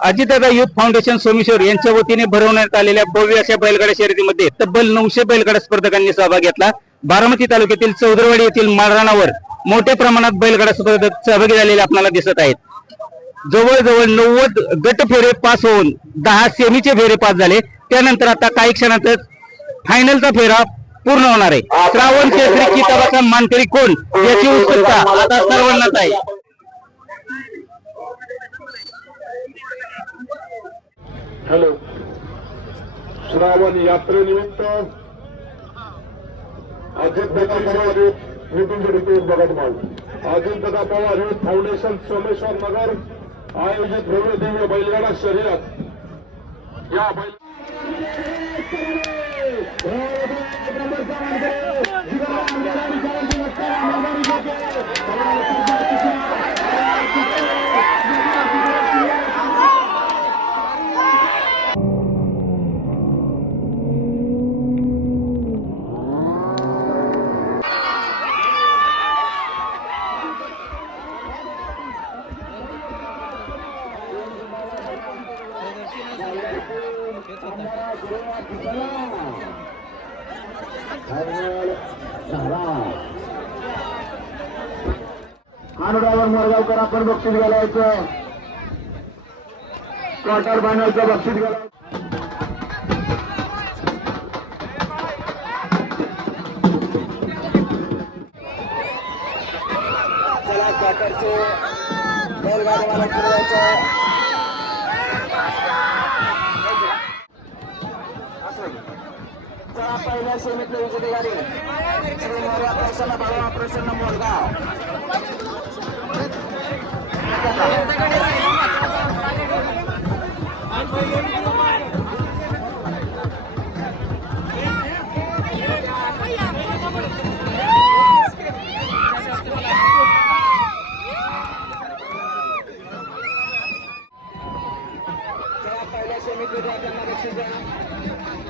Ajitdada youth foundation Someshwar यांच्या वतीने भरवण्यात आलेल्या भव्य अशा बैलगाडा शर्यतीमध्ये तब्बल नऊशे बैलगाडा स्पर्धकांनी सहभाग घेतला. बारामती तालुक्यातील चौदरवाडी येथील माळराणावर मोठ्या प्रमाणात बैलगाडा स्पर्धक सहभागी झालेले आपल्याला दिसत आहेत. जवळजवळ नव्वद गट फेरे पास होऊन दहा सेमीचे फेरे पास झाले. त्यानंतर आता काही क्षणातच फायनलचा फेरा पूर्ण होणार आहे. श्रावण केसरी किताबाचा मानकरी कोण याची उत्सुकता आता सर्वांनाच आहे. हॅलो. श्रावण यात्रेनिमित्त अजित दादा पवार नितीन जडीतून बघत माल अजित दादा पवार युथ फाउंडेशन सोमेश्वर नगर आयोजित भव्य दिव्य बैलगाडा शर्यत. या बैल अनुरावर मोरगावकर आपण बक्षीस घालायचं. क्वार्टर फायनलचं बक्षीस घालायचं. चला क्वार्टरचे बैलगाडी चला पहिल्या सेमीतले विजेते गाडी. श्री मोरगा प्रसन्न बाळा प्रसन्न मोरगाव पहिल्या सेमीत विद्यार्थ्यांना बक्षीस द्या.